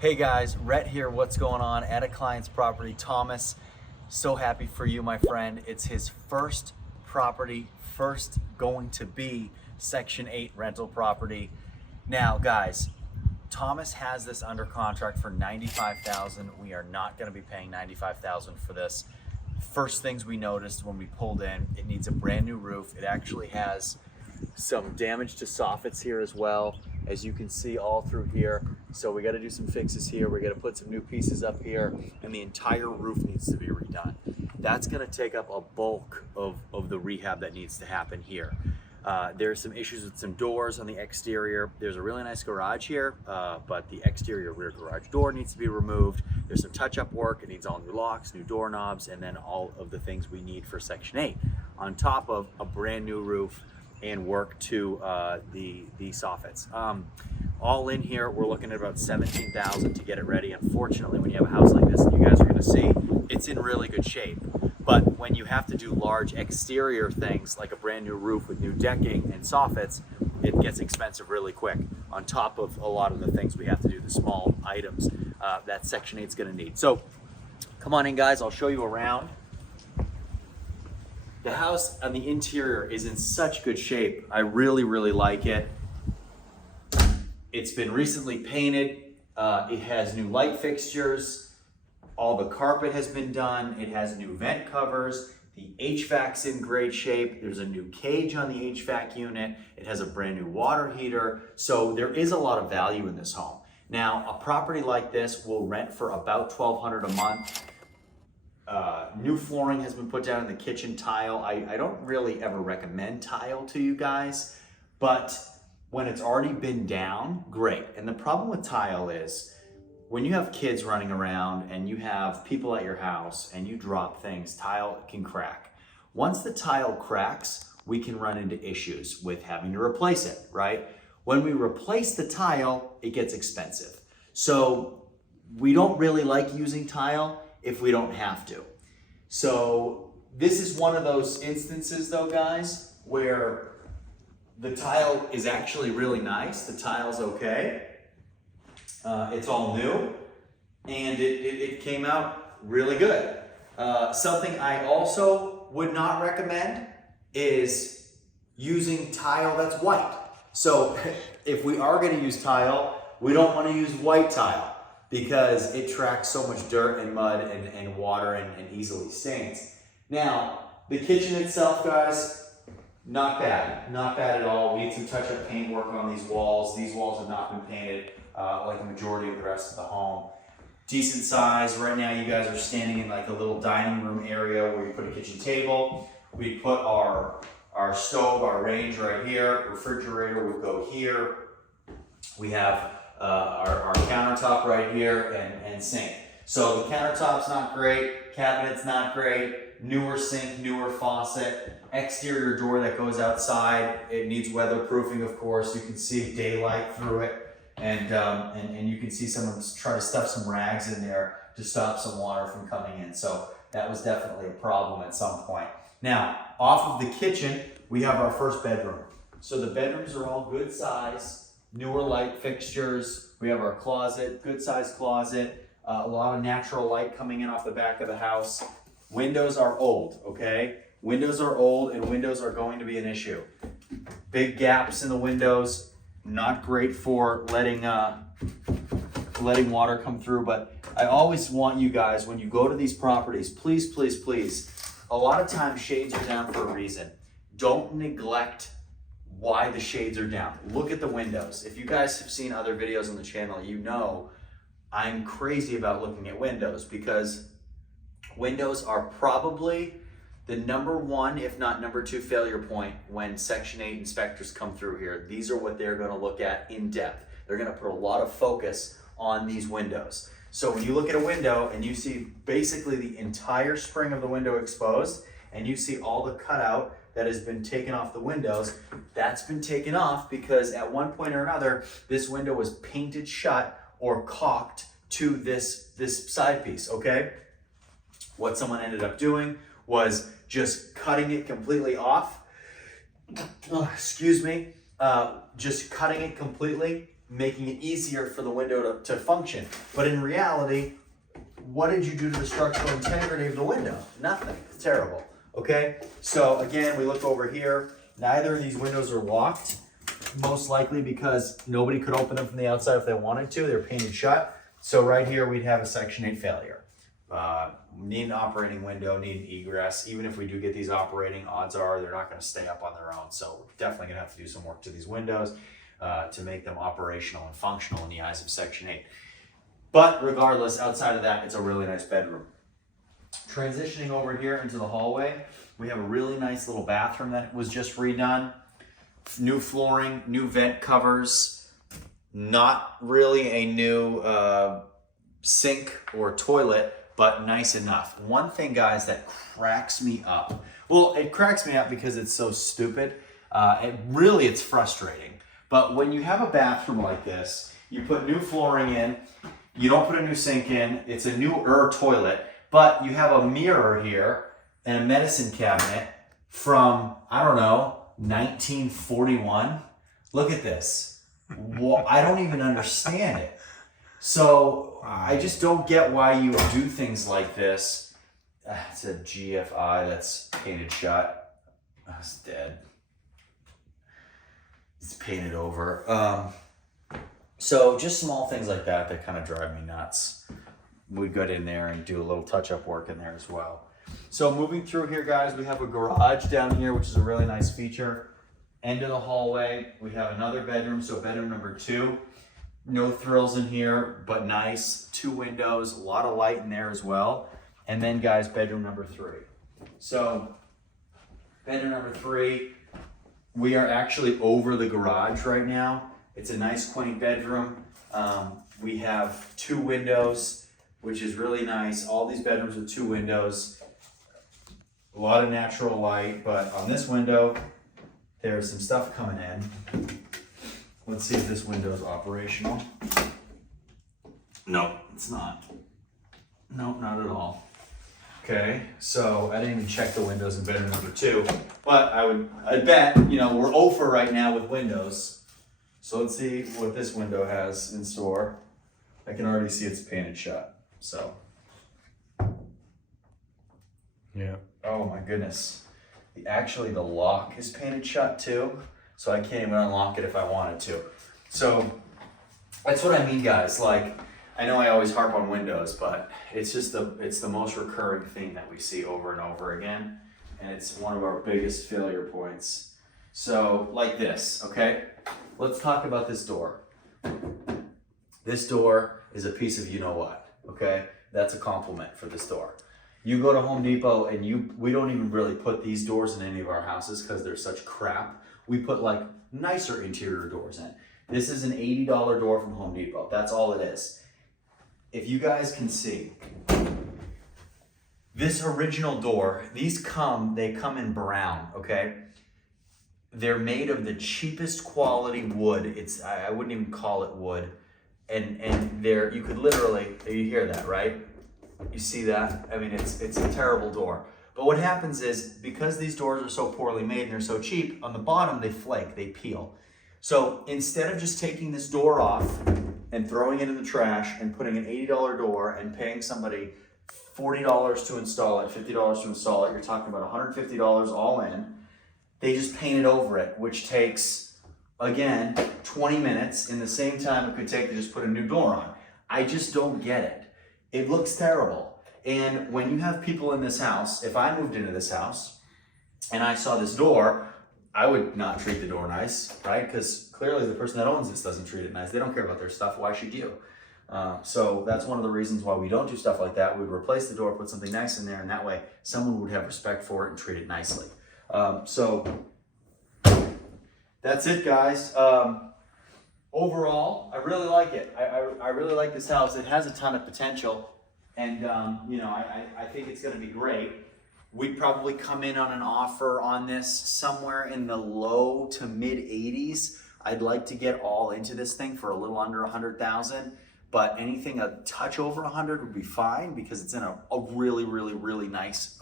Hey guys, Rhett here. What's going on at a client's property? Thomas, so happy for you, my friend. It's his first property, first going to be Section 8 rental property. Now, guys, Thomas has this under contract for $95,000. We are not going to be paying $95,000 for this. First things we noticed when we pulled in, it needs a brand new roof. It actually has some damage to soffits here as well, as you can see all through here. So we got to do some fixes here. We got to put some new pieces up here, and the entire roof needs to be redone. That's going to take up a bulk of the rehab that needs to happen here. There's some issues with some doors on the exterior. There's a really nice garage here, but the exterior rear garage door needs to be removed. There's some touch-up work. It needs all new locks, new doorknobs, and then all of the things we need for Section 8, on top of a brand new roof and work to the soffits. All in here, we're looking at about $17,000 to get it ready. Unfortunately, when you have a house like this, and you guys are gonna see, it's in really good shape. But when you have to do large exterior things like a brand new roof with new decking and soffits, it gets expensive really quick, on top of a lot of the things we have to do, the small items that Section 8's gonna need. So come on in, guys, I'll show you around. The house on the interior is in such good shape. I really, really like it. It's been recently painted. It has new light fixtures. All the carpet has been done. It has new vent covers. The HVAC's in great shape. There's a new cage on the HVAC unit. It has a brand new water heater. So there is a lot of value in this home. Now, a property like this will rent for about $1,200 a month. New flooring has been put down in the kitchen tile. I don't really ever recommend tile to you guys, but when it's already been down, great. And the problem with tile is when you have kids running around and you have people at your house and you drop things, tile can crack. Once the tile cracks, we can run into issues with having to replace it, right? When we replace the tile, it gets expensive. So we don't really like using tile if we don't have to. So this is one of those instances though, guys, where the tile is actually really nice. The tile's okay. It's all new, and it came out really good. Something I also would not recommend is using tile that's white. So if we are gonna use tile, we don't wanna use white tile, because it tracks so much dirt and mud and water and easily stains. Now, the kitchen itself, guys, not bad. Not bad at all. We need some touch-up paint work on these walls. These walls have not been painted like the majority of the rest of the home. Decent size. Right now, you guys are standing in like a little dining room area where you put a kitchen table. We put our stove, our range right here. Refrigerator would go here. We have our countertop right here and sink. So the countertop's not great, cabinet's not great, newer sink, newer faucet, exterior door that goes outside. It needs weatherproofing, of course. You can see daylight through it, and you can see someone try to stuff some rags in there to stop some water from coming in. So that was definitely a problem at some point. Now, off of the kitchen, we have our first bedroom. So the bedrooms are all good size. Newer light fixtures. We have our closet, good sized closet, a lot of natural light coming in off the back of the house. Windows are old, okay? Windows are old, and windows are going to be an issue. Big gaps in the windows, not great for letting water come through, but I always want you guys, when you go to these properties, please, please, please, a lot of times shades are down for a reason. Don't neglect why the shades are down. Look at the windows. If you guys have seen other videos on the channel, you know I'm crazy about looking at windows, because windows are probably the #1, if not #2 failure point when Section 8 inspectors come through here. These are what they're gonna look at in depth. They're gonna put a lot of focus on these windows. So when you look at a window and you see basically the entire spring of the window exposed, and you see all the cutout that has been taken off the windows, that's been taken off because at one point or another, this window was painted shut or caulked to this side piece, okay? What someone ended up doing was just cutting it completely off. Excuse me. Just cutting it completely making it easier for the window to function. But in reality, what did you do to the structural integrity of the window? Nothing. It's terrible. Okay, so again, we look over here. Neither of these windows are locked, most likely because nobody could open them from the outside if they wanted to. They're painted shut. So right here, we'd have a Section 8 failure. Need an operating window, need an egress. Even if we do get these operating, odds are they're not going to stay up on their own. So we're definitely going to have to do some work to these windows to make them operational and functional in the eyes of Section 8. But regardless, outside of that, it's a really nice bedroom. Transitioning over here into the hallway, we have a really nice little bathroom that was just redone. New flooring, new vent covers, not really a new sink or toilet, but nice enough. One thing, guys, that cracks me up. Well, it cracks me up because it's so stupid. It's frustrating. But when you have a bathroom like this, you put new flooring in, you don't put a new sink in, it's a newer toilet, but you have a mirror here and a medicine cabinet from, I don't know, 1941. Look at this. Well, I don't even understand it. So I just don't get why you do things like this. It's a GFI that's painted shut. Oh, it's dead. It's painted over. So just small things like that kind of drive me nuts. We'd go in there and do a little touch-up work in there as well. So moving through here, guys, we have a garage down here, which is a really nice feature. End of the hallway, we have another bedroom, so bedroom number 2. No thrills in here, but nice. 2 windows, a lot of light in there as well. And then, guys, bedroom number 3. So bedroom number 3, we are actually over the garage right now. It's a nice, quaint bedroom. We have 2 windows, which is really nice. All these bedrooms with 2 windows. A lot of natural light, but on this window, there's some stuff coming in. Let's see if this window is operational. Nope, it's not. Nope, not at all. Okay, so I didn't even check the windows in bedroom number 2, but I bet, we're over right now with windows. So let's see what this window has in store. I can already see it's painted shut, so. Yeah. Oh my goodness. Actually, the lock is painted shut too, so I can't even unlock it if I wanted to. So that's what I mean, guys. Like, I know I always harp on windows, but it's just it's the most recurring thing that we see over and over again, and it's one of our biggest failure points. So like this, okay? Let's talk about this door. This door is a piece of you-know-what, okay? That's a compliment for this door. You go to Home Depot and we don't even really put these doors in any of our houses because they're such crap. We put like nicer interior doors in. This is an $80 door from Home Depot. That's all it is. If you guys can see, this original door, they come in brown, okay? They're made of the cheapest quality wood. I wouldn't even call it wood. And you could literally, you hear that, right? You see that? I mean, it's a terrible door. But what happens is, because these doors are so poorly made and they're so cheap, on the bottom they flake, they peel. So instead of just taking this door off and throwing it in the trash and putting an $80 door and paying somebody $40 to install it, $50 to install it, you're talking about $150 all in, they just painted over it, which takes, again, 20 minutes in the same time it could take to just put a new door on. I just don't get it. It looks terrible. And when you have people in this house, if I moved into this house and I saw this door, I would not treat the door nice, right? Because clearly the person that owns this doesn't treat it nice. They don't care about their stuff. Why should you? So that's one of the reasons why we don't do stuff like that. We'd replace the door, put something nice in there, and that way someone would have respect for it and treat it nicely. So that's it, guys. Overall, I really like it. I really like this house. It has a ton of potential, and I think it's going to be great. We'd probably come in on an offer on this somewhere in the low to mid 80s. I'd like to get all into this thing for a little under 100,000, but anything a touch over 100 would be fine because it's in a really, really, really nice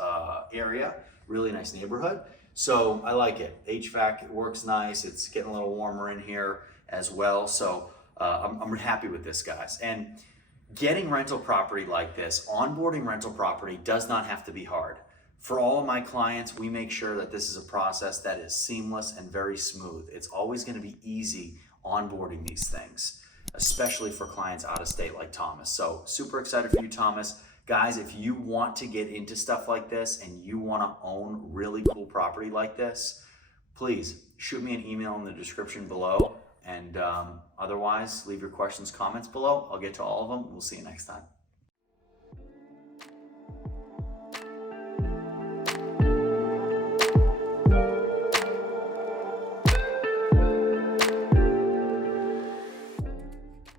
area, really nice neighborhood. So I like it. HVAC works nice. It's getting a little warmer in here as well. So I'm happy with this, guys. And getting rental property like this, onboarding rental property does not have to be hard. For all of my clients, we make sure that this is a process that is seamless and very smooth. It's always going to be easy onboarding these things, especially for clients out of state like Thomas. So super excited for you, Thomas. Guys, if you want to get into stuff like this and you want to own really cool property like this, please shoot me an email in the description below. And otherwise, leave your questions, comments below. I'll get to all of them. We'll see you next time.